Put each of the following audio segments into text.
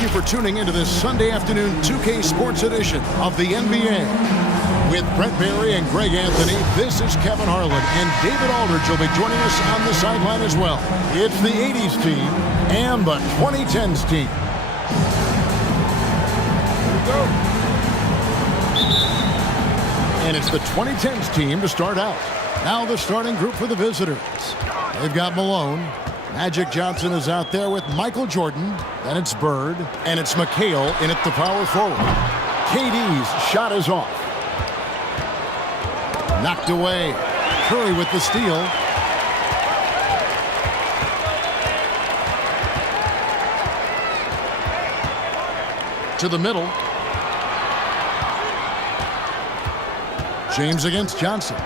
thank you for tuning into this Sunday afternoon 2K Sports edition of the NBA. With Brent Barry and Greg Anthony, this is Kevin Harlan, and David Aldridge will be joining us on the sideline as well. It's the 80s team and the 2010s team. And it's the 2010s team to start out. Now the starting group for the visitors. They've got Malone. Magic Johnson is out there with Michael Jordan. Then it's Bird. And it's McHale in at the power forward. KD's shot is off. Knocked away. Curry with the steal. To the middle. James against Johnson.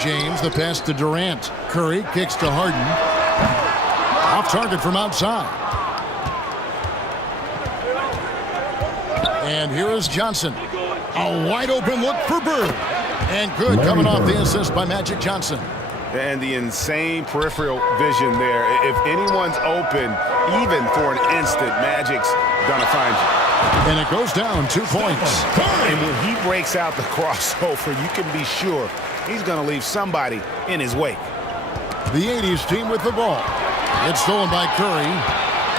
James, the pass to Durant. Curry kicks to Harden. Off target from outside. And here is Johnson. A wide open look for Bird. And good coming off the assist by Magic Johnson. And the insane peripheral vision there. If anyone's open, even for an instant, Magic's gonna find you. And it goes down 2 points. And when he breaks out the crossover, you can be sure he's gonna leave somebody in his wake. The 80s team with the ball. It's stolen by Curry.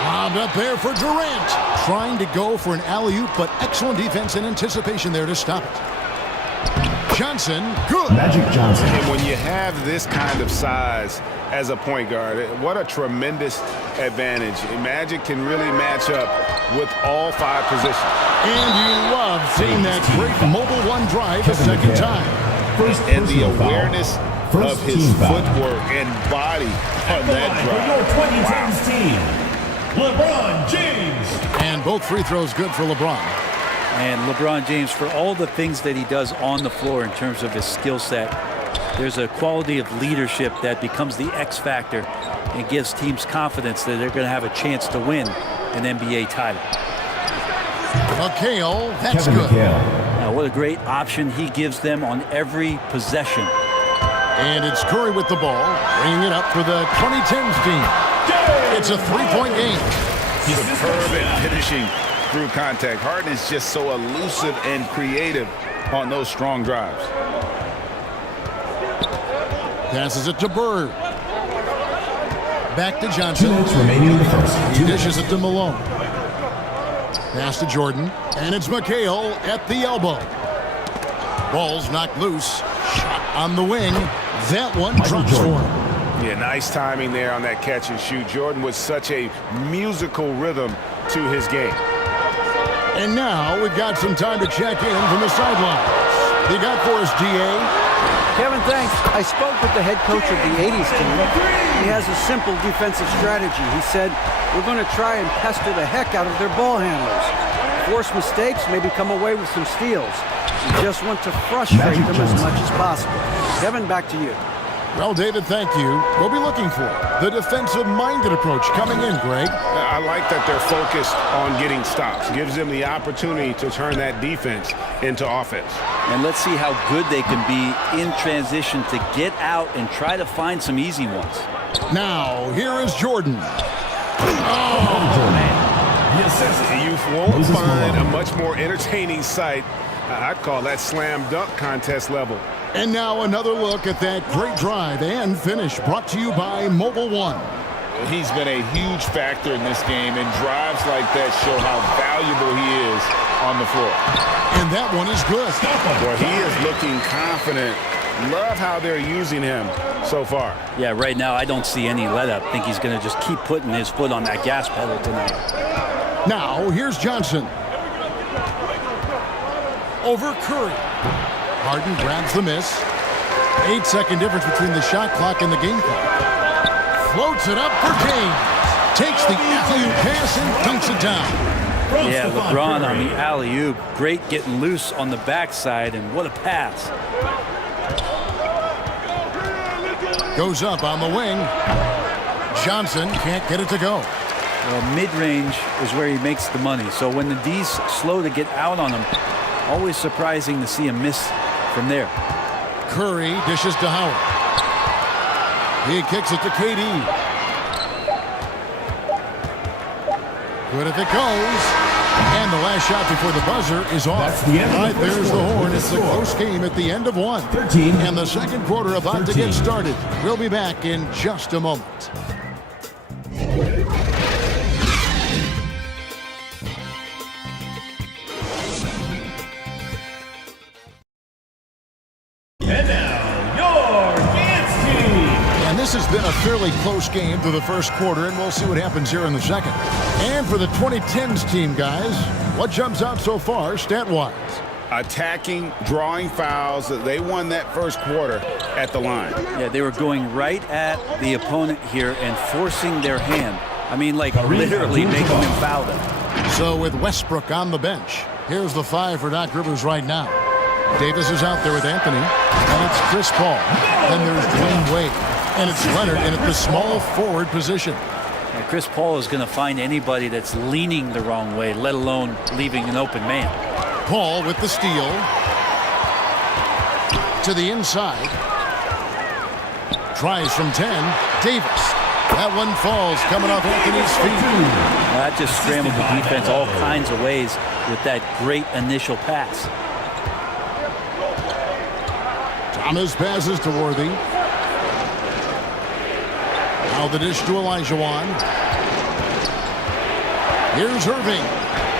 Lobbed up there for Durant. Trying to go for an alley-oop, but excellent defense and anticipation there to stop it. Johnson, good. Magic Johnson. And when you have this kind of size as a point guard, what a tremendous advantage. Magic can really match up with all 5 positions. And you love seeing that great Mobile One drive a second time. And the awareness of his footwork and body on that drive. Your 2010s team, LeBron James. And both free throws good for LeBron. And LeBron James, for all the things that he does on the floor in terms of his skill set, there's a quality of leadership that becomes the X factor and gives teams confidence that they're going to have a chance to win an NBA title. McHale, that's Kevin good. McHale. Now, what a great option he gives them on every possession. And it's Curry with the ball, bringing it up for the 2010s team. It's a 3-point game. Superb at finishing through contact. Harden is just so elusive and creative on those strong drives. Passes it to Bird. Back to Johnson. 2 minutes remaining in the first. He dishes it to Malone. Pass to Jordan. And it's McHale at the elbow. Ball's knocked loose. Shot on the wing. That one drops for him. Yeah, nice timing there on that catch and shoot. Jordan with such a musical rhythm to his game. And now we've got some time to check in from the sidelines. They got for us, DA. Kevin, thanks. I spoke with the head coach of the 80s team. He has a simple defensive strategy. He said, we're going to try and pester the heck out of their ball handlers. Force mistakes, maybe come away with some steals. We just want to frustrate them as much as possible. Kevin, back to you. Well, David, thank you. We'll be looking for the defensive-minded approach coming in, Greg. I like that they're focused on getting stops. Gives them the opportunity to turn that defense into offense. And let's see how good they can be in transition to get out and try to find some easy ones. Now, here is Jordan. You won't find a much more entertaining sight. I'd call that slam dunk contest level. And now another look at that great drive and finish brought to you by Mobile One. He's been a huge factor in this game, and drives like that show how valuable he is on the floor. And that one is good. Boy, he is looking confident. Love how they're using him so far. Yeah, right now I don't see any let up. I think he's going to just keep putting his foot on that gas pedal tonight. Now, here's Johnson. Over Curry. Harden grabs the miss. 8-second difference between the shot clock and the game clock. Floats it up for James. Takes the alley-oop pass and dunks it down. Yeah, LeBron on the alley-oop. Great getting loose on the backside, and what a pass. Goes up on the wing. Johnson can't get it to go. Well, mid-range is where he makes the money. So when the D's slow to get out on him, always surprising to see him miss from there. Curry dishes to Howard. He kicks it to KD. Good if it goes. And the last shot before the buzzer is off. That's the end of the Right, first there's the quarter. horn. It's a close game at the end of one. 13. And the second quarter about to 13. get started. We'll be back in just a moment. And now, your dance team. And this has been a fairly close game through the first quarter, and we'll see what happens here in the second. And for the 2010s team, guys, what jumps out so far, stat-wise? Attacking, drawing fouls. They won that first quarter at the line. Yeah, they were going right at the opponent here and forcing their hand. I mean, like literally making them foul them. So with Westbrook on the bench, here's the 5 for Doc Rivers right now. Davis is out there with Anthony, and it's Chris Paul. Then there's Dwayne Wade, and it's Leonard in at the small forward position. Now, Chris Paul is going to find anybody that's leaning the wrong way, let alone leaving an open man. Paul with the steal. To the inside. Tries from 10. Davis. That one falls coming off Anthony's feet. Well, that just scrambled the defense all kinds of ways with that great initial pass. Thomas passes to Worthy. Now the dish to Olajuwon. Here's Irving.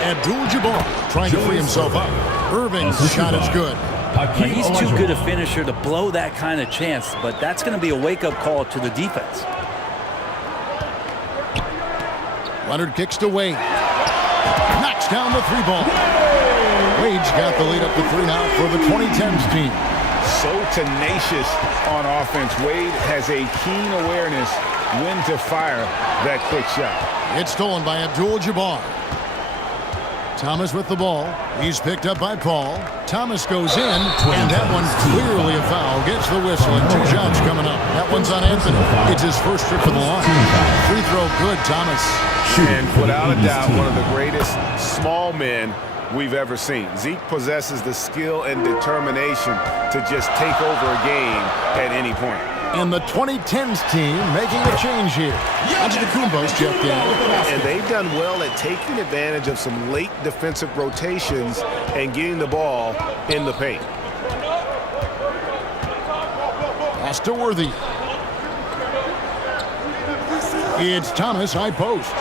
Abdul-Jabbar trying to free himself up. Irving's shot is good. He's too good a finisher to blow that kind of chance, but that's going to be a wake-up call to the defense. Leonard kicks to Wade. Knocks down the 3-ball. Wade's got the lead up to 3 now for the 2010s team. So tenacious on offense. Wade has a keen awareness when to fire that quick shot. It's stolen by Abdul-Jabbar. Thomas with the ball. He's picked up by Paul. Thomas goes in, and that one clearly a foul. Gets the whistle, and 2 shots coming up. That one's on Anthony. It's his first trip to the line. Free throw good, Thomas. And without a doubt, one of the greatest small men we've ever seen. Zeke possesses the skill and determination to just take over a game at any point. And the 2010s team making a change here. Antetokounmpo's checked in. And they've done well at taking advantage of some late defensive rotations and getting the ball in the paint. Pass to Worthy. It's Thomas, high post.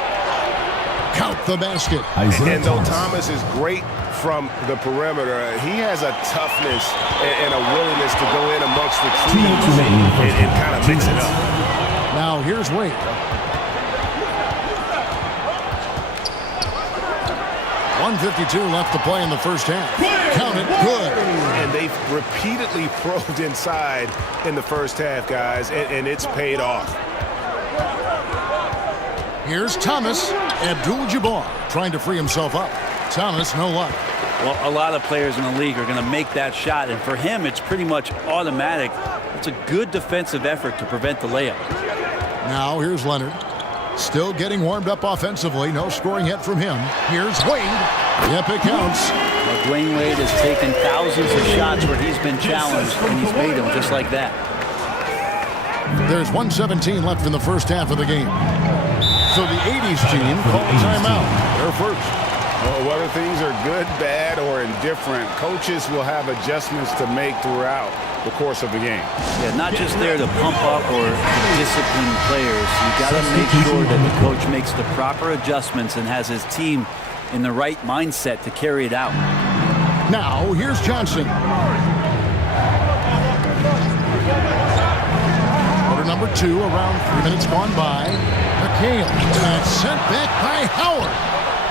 Count the basket. And though Thomas is great from the perimeter, he has a toughness and a willingness to go in amongst the trees and kind of mix it up. Now here's Wade. .152 left to play in the first half. Count it, good. And they've repeatedly probed inside in the first half, guys, and it's paid off. Here's Thomas. Abdul-Jabbar trying to free himself up. Thomas, no luck. Well, a lot of players in the league are going to make that shot, and for him, it's pretty much automatic. It's a good defensive effort to prevent the layup. Now here's Leonard. Still getting warmed up offensively. No scoring yet from him. Here's Wade. Yep, it counts. Well, Dwayne Wade has taken thousands of shots where he's been challenged, and he's made them just like that. There's 1:17 left in the first half of the game. So the 80s team called timeout. They're first. Well, whether things are good, bad, or indifferent, coaches will have adjustments to make throughout the course of the game. Yeah, not just there to pump up or discipline players. You got to make sure that the coach makes the proper adjustments and has his team in the right mindset to carry it out. Now here's Johnson. Quarter number 2, around 3 minutes gone by. McHale, and sent back by Howard.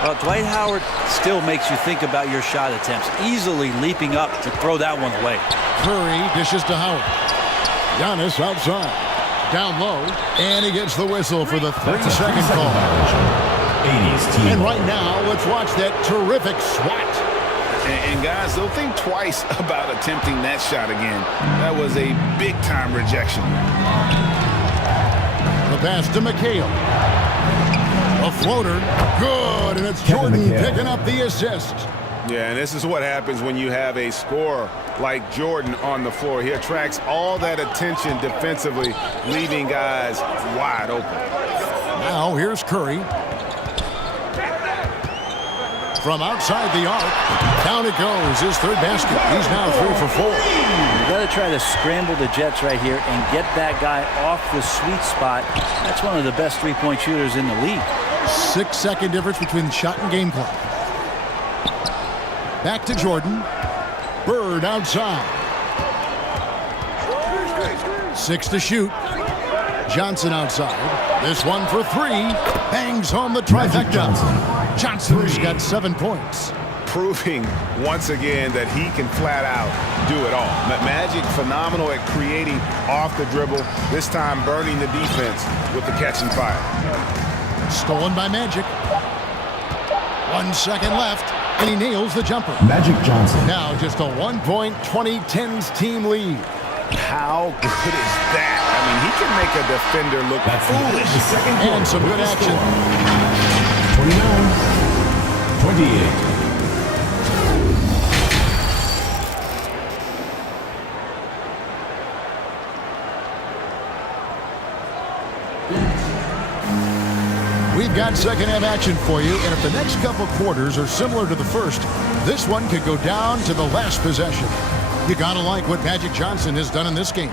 Well, Dwight Howard still makes you think about your shot attempts, easily leaping up to throw that one away. Curry dishes to Howard. Giannis outside. Down low, and he gets the whistle for the 3-second call. 80s team. And right now, let's watch that terrific swat. And guys, don't think twice about attempting that shot again. That was a big-time rejection. The pass to McHale. A floater, good, and it's Jordan picking up the assist. Yeah, and this is what happens when you have a scorer like Jordan on the floor. He attracts all that attention defensively, leaving guys wide open. Now here's Curry. From outside the arc, down it goes. His third basket. He's now 3 for 4. You got to try to scramble the Jets right here and get that guy off the sweet spot. That's one of the best three-point shooters in the league. 6-second difference between shot and game clock. Back to Jordan. Bird outside. 6 to shoot. Johnson outside. This one for 3. Bangs home the trifecta. Johnson's got 7 points. Proving once again that he can flat out do it all. Magic phenomenal at creating off the dribble. This time burning the defense with the catch and fire. Stolen by Magic. 1 second left, and he nails the jumper. Magic Johnson. Now just a 1-point 2010s team lead. How good is that? I mean, he can make a defender look foolish. And some good action. 29-28. We've got second half action for you, and if the next couple quarters are similar to the first, this one could go down to the last possession. You gotta like what Magic Johnson has done in this game.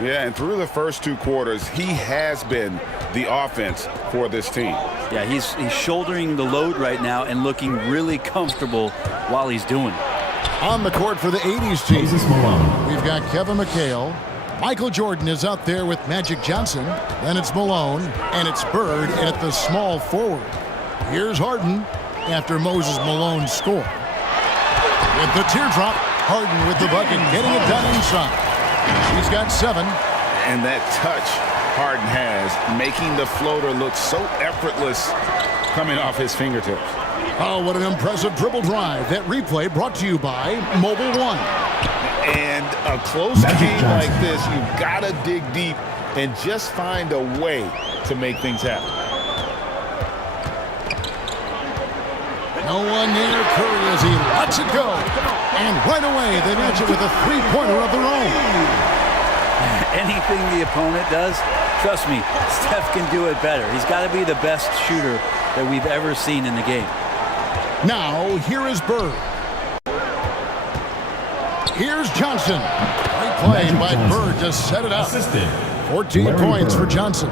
Yeah, and through the first 2 quarters, he has been the offense for this team. Yeah, he's shouldering the load right now and looking really comfortable while he's doing it. On the court for the 80s team, Jesus Malone. we've got Kevin McHale. Michael Jordan is out there with Magic Johnson. Then it's Malone, and it's Bird at the small forward. Here's Harden after Moses Malone scored. With the teardrop, Harden with the bucket, getting it done inside. He's got 7. And that touch Harden has, making the floater look so effortless coming off his fingertips. Oh, what an impressive dribble drive. That replay brought to you by Mobile One. And a close Magic game Johnson. like this, you've got to dig deep and just find a way to make things happen. No one near Curry as he lets it go. And right away, they match it with a three-pointer of their own. Anything the opponent does, trust me, Steph can do it better. He's got to be the best shooter that we've ever seen in the game. Now, here is Bird. Here's Johnson. Great play Magic by Johnson. Bird to set it up. Assisted. 14 Larry points for Bird. Johnson.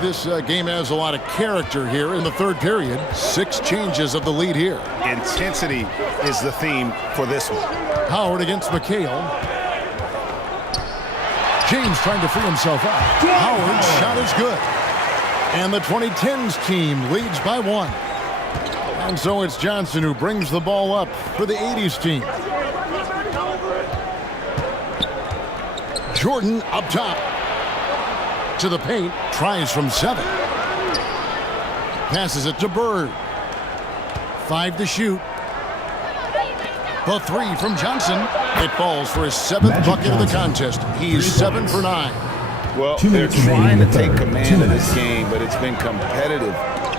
This game has a lot of character here in the third period. 6 changes of the lead here. Intensity is the theme for this one. Howard against McHale. James trying to free himself up. Howard's shot is good. And the 2010s team leads by 1. And so it's Johnson who brings the ball up for the 80s team. Jordan up top. To the paint, tries from 7. Passes it to Bird. 5 to shoot. The 3 from Johnson. It falls for his 7th Magic bucket of the Johnson. contest. He's 7 for 9. Well, 2 they're minutes remaining trying in to the take third. command 2 of minutes. this game, but it's been competitive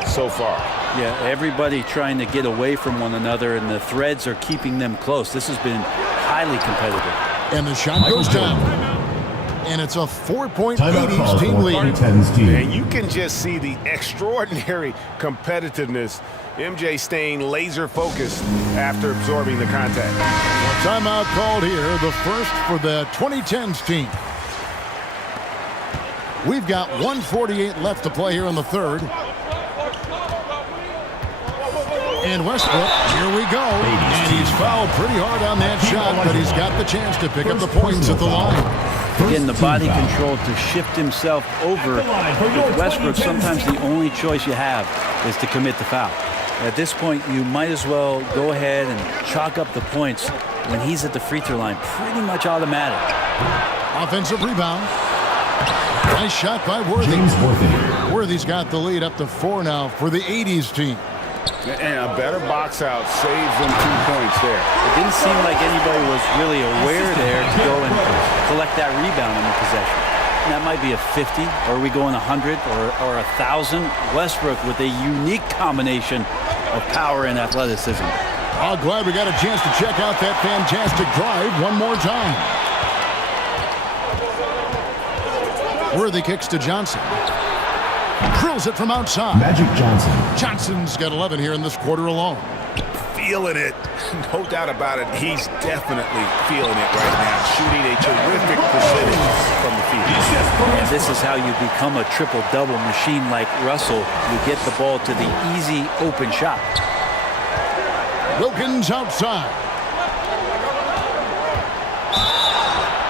so far. Yeah, everybody trying to get away from one another, and the threads are keeping them close. This has been highly competitive. And the shot goes down. And it's a 4-point Timeout 80s call team for lead. 2010's team. And you can just see the extraordinary competitiveness. MJ staying laser focused after absorbing the contact. Timeout called here, the first for the 2010s team. We've got 1:48 left to play here in the third. And Westbrook, here we go. And he's fouled pretty hard on that shot, but he's got the chance to pick up the points at the line. Again, the body control to shift himself over. With Westbrook, sometimes the only choice you have is to commit the foul. At this point, you might as well go ahead and chalk up the points when he's at the free throw line. Pretty much automatic. Offensive rebound. Nice shot by Worthy. James Worthy. Worthy's got the lead up to 4 now for the 80s team. And a better box out saves them 2 points there. It didn't seem like anybody was really aware there to go and collect that rebound in the possession. And that might be a 50, or are we going 100 or 1,000? Westbrook with a unique combination of power and athleticism. Oh, glad we got a chance to check out that fantastic drive one more time. Worthy kicks to Johnson. Drills it from outside. Magic Johnson. Johnson's got 11 here in this quarter alone. feeling it. No doubt about it. He's definitely feeling it right now. Shooting a terrific percentage from the field. And this is how you become a triple-double machine like Russell. You get the ball to the easy open shot. Wilkins outside.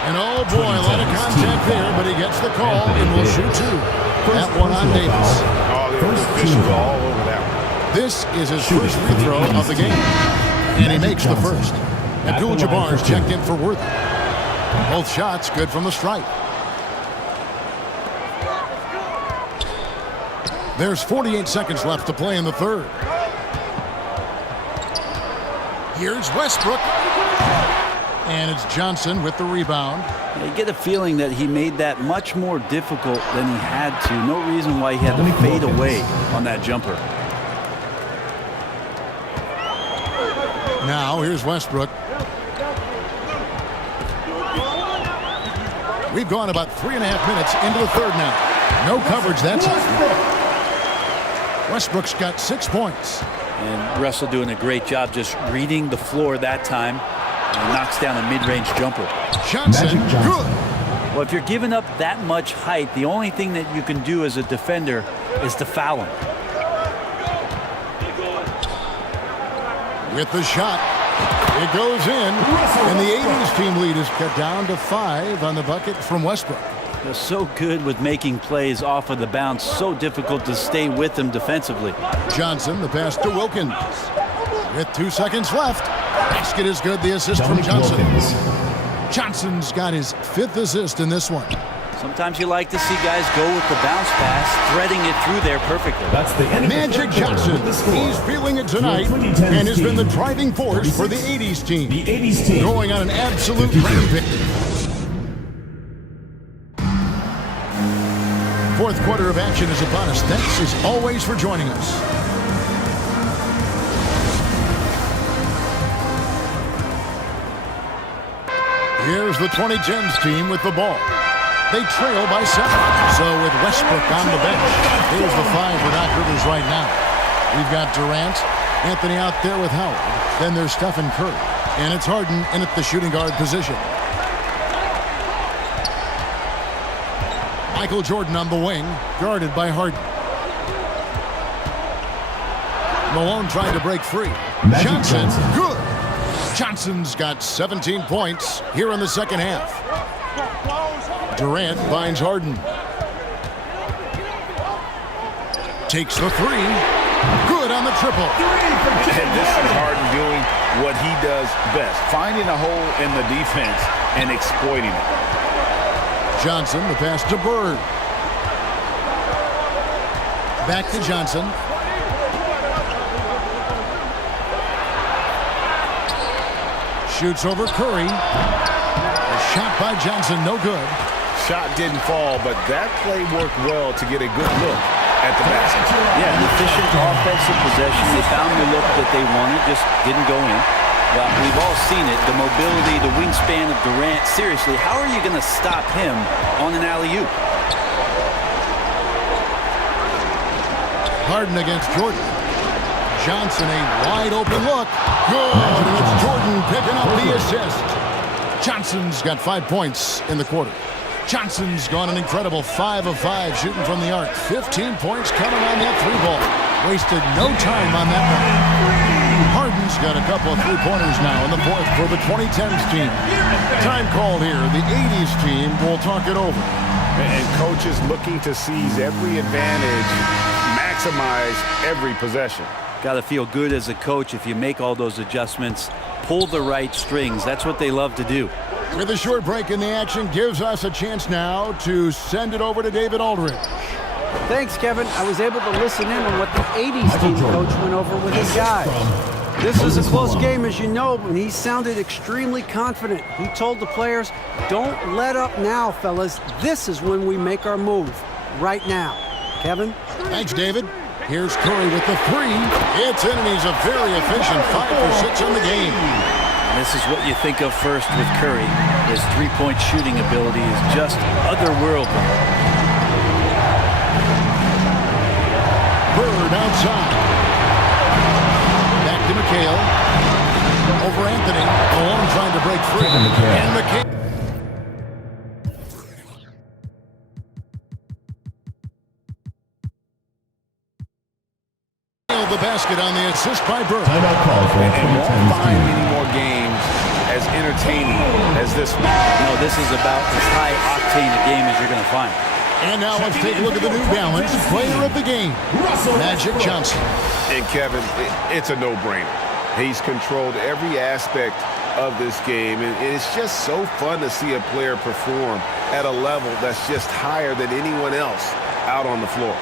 And oh boy, a lot of contact there, but he gets the call and will shoot two. That one on Davis. Oh, there's officials all over that one. This is his first free throw of the game. And he makes the first. Abdul-Jabbar's checked in for Worthy. Both shots good from the stripe. There's 48 seconds left to play in the third. Here's Westbrook. And it's Johnson with the rebound. You get a feeling that he made that much more difficult than he had to. No reason why he had to fade away on that jumper. Now here's Westbrook. We've gone about 3.5 minutes into the third now. No coverage that time. Westbrook's got 6 points. And Russell doing a great job just reading the floor that time. And knocks down a mid-range jumper. Johnson, good. Well, if you're giving up that much height, the only thing that you can do as a defender is to foul him. With the shot, it goes in. And the 80s team lead is cut down to 5 on the bucket from Westbrook. They're so good with making plays off of the bounce. So difficult to stay with him defensively. Johnson, the pass to Wilkins. With 2 seconds left. Basket is good. The assist from Johnson. Johnson's got his 5th assist in this one. Sometimes you like to see guys go with the bounce pass, threading it through there perfectly. That's the end. Magic Johnson. He's feeling it tonight and has been the driving force for the 80s team. The 80s team Going on an absolute rampage. Fourth quarter of action is upon us. Thanks as always for joining us. Here's the 2010s team with the ball. They trail by 7. So with Westbrook on the bench, here's the 5 for Doc Rivers right now. We've got Durant, Anthony out there with Howard. Then there's Stephen Curry. And it's Harden in at the shooting guard position. Michael Jordan on the wing, guarded by Harden. Malone trying to break free. Johnson, good. Johnson's got 17 points here in the second half. Durant finds Harden. Takes the 3. Good on the triple. And this is Harden doing what he does best. Finding a hole in the defense and exploiting it. Johnson, the pass to Bird. Back to Johnson. Shoots over Curry. A shot by Johnson, no good. Shot didn't fall, but that play worked well to get a good look at the basket. Yeah, an efficient offensive possession. They found the look that they wanted, just didn't go in. Well, we've all seen it. The mobility, the wingspan of Durant. Seriously, how are you going to stop him on an alley-oop? Harden against Jordan. Johnson, a wide open look. Good. And it's Jordan picking up the assist. Johnson's got 5 points in the quarter. Johnson's gone an incredible 5 of 5 shooting from the arc. 15 points coming on that 3-ball. Wasted no time on that one. Harden's got a couple of 3-pointers now in the fourth for the 2010s team. Time called here. The 80s team will talk it over. And coaches looking to seize every advantage, maximize every possession. Got to feel good as a coach if you make all those adjustments, pull the right strings. That's what they love to do. With a short break in the action, gives us a chance now to send it over to David Aldridge. Thanks, Kevin. I was able to listen in on what the 80s team coach went over with his guys. This is a close game, as you know, and he sounded extremely confident. He told the players, don't let up now, fellas. This is when we make our move. Right now. Kevin? Thanks, David. Here's Curry with the 3. It's in, and he's a very efficient 5 for 6 in the game. This is what you think of first with Curry. His three-point shooting ability is just otherworldly. Bird outside. Back to McHale. over Anthony. Malone trying to break free. Kevin McHale. And McHale. The basket on the assist by Bird. Timeout call for And won't 2010's find team. many more games as entertaining as this one. No, this is about as high octane a game as you're going to find. And now let's take a look at the New Balance player of the game, Magic Johnson. And Kevin, it's a no-brainer. He's controlled every aspect of this game, and it's just so fun to see a player perform at a level that's just higher than anyone else out on the floor.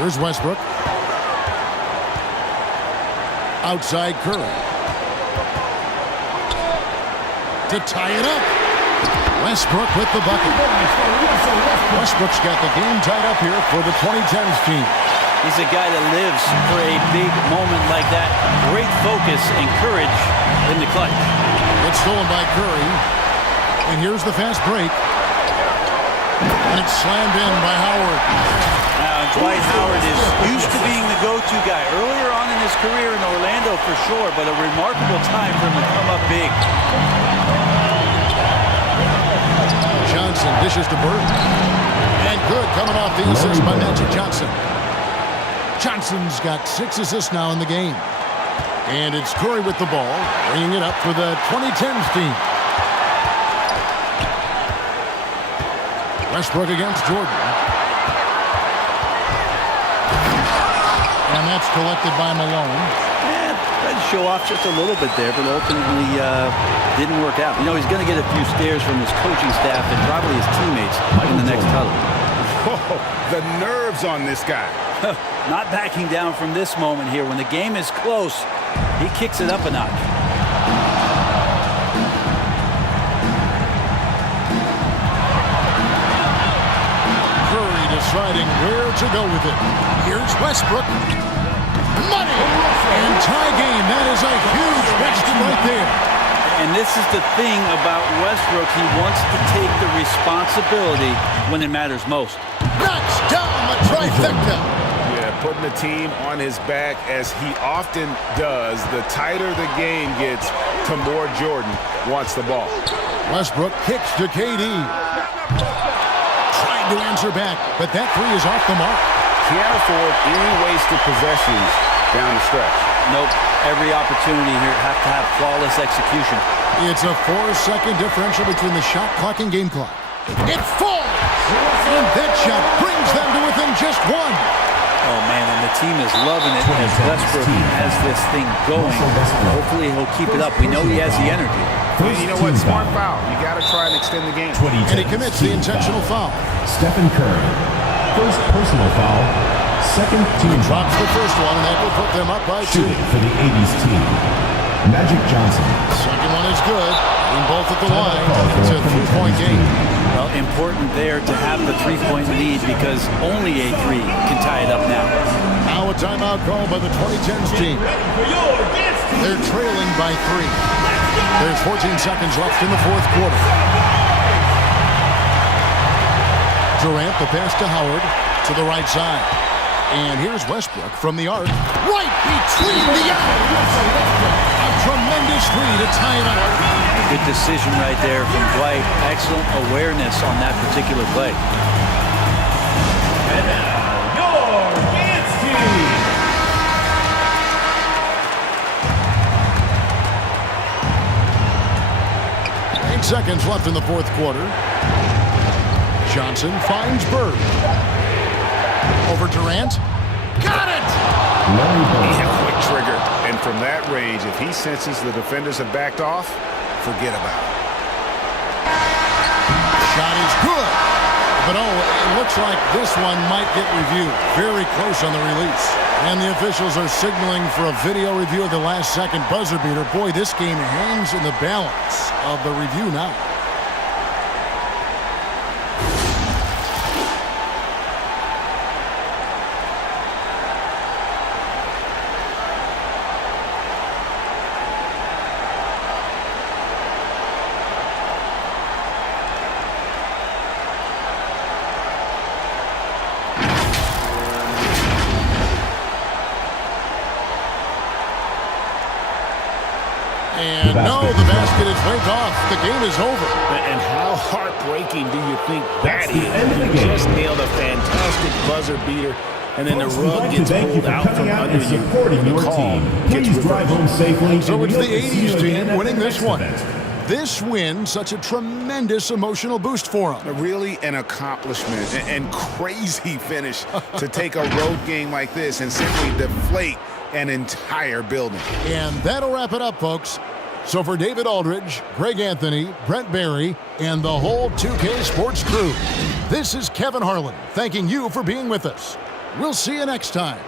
Here's Westbrook. Outside Curry. To tie it up. Westbrook with the bucket. Westbrook's got the game tied up here for the 2010s team. He's a guy that lives for a big moment like that. Great focus and courage in the clutch. It's stolen by Curry. And here's the fast break. And it's slammed in by Howard. Now, Dwight Howard is used to being the go-to guy earlier on in his career in Orlando for sure, but a remarkable time for him to come up big. Johnson dishes to Bird. And good coming off the assist by Magic Johnson. Johnson's got 6 assists now in the game. And it's Curry with the ball, bringing it up for the 2010s team. Westbrook against Jordan. And that's collected by Malone. Tried to show off just a little bit there, but ultimately didn't work out. You know, he's going to get a few stares from his coaching staff and probably his teammates in the next huddle. Whoa, the nerves on this guy. Not backing down from this moment here. When the game is close, he kicks it up a notch. Curry deciding where to go with it. Here's Westbrook. Money! And tie game. That is a huge basket right there. And this is the thing about Westbrook. He wants to take the responsibility when it matters most. Knocks down the trifecta. Yeah, putting the team on his back as he often does. The tighter the game gets, the more Jordan wants the ball. Westbrook kicks to KD. Trying to answer back, but that three is off the mark. Can't afford any wasted possessions down the stretch. Nope. Every opportunity here have to have flawless execution. It's a 4-second differential between the shot clock and game clock. It falls! And that shot brings them to within just one. Oh, man, and the team is loving it as Westbrook has this thing going. Hopefully he'll keep it up. We know he has the energy. You know what? Smart foul. You got to try and extend the game. And he commits the intentional foul. Stephen Curry. First personal foul. Second team Drops the first one, and that will put them up by 2. Shooting for the 80s team. Magic Johnson. Second one is good. Being both at the line. It's a 3-point game. Well, important there to have the 3-point lead because only a 3 can tie it up now. Now a timeout call by the 2010s team. They're trailing by 3. There's 14 seconds left in the fourth quarter. Durant, the pass to Howard to the right side. And here's Westbrook from the arc. Right between the eyes. A tremendous 3 to tie it up. Good decision right there from Dwight. Excellent awareness on that particular play. And now, your dance team. 8 seconds left in the fourth quarter. Johnson finds Bird. Over Durant. Got it! Larry Bird. A quick trigger. And from that range, if he senses the defenders have backed off, forget about it. Shot is good. But it looks like this one might get reviewed. Very close on the release. And the officials are signaling for a video review of the last second buzzer beater. Boy, this game hangs in the balance of the review now. And no, the basket is waved off. The game is over. And how heartbreaking do you think That's that the end of the is? game. You just nailed a fantastic buzzer beater, and then Folks, the we'd rug like to gets thank you pulled for out coming from out under and you. supporting The your call team. gets Please drive reversed. home safely. So and we it's hope the to see you 80s again team at winning the this next one. event. This win, such a tremendous emotional boost for them. Really an accomplishment and crazy finish to take a road game like this and simply deflate an entire building. And that'll wrap it up, folks. So for David Aldridge, Greg Anthony, Brent Barry, and the whole 2K Sports crew, this is Kevin Harlan thanking you for being with us. We'll see you next time.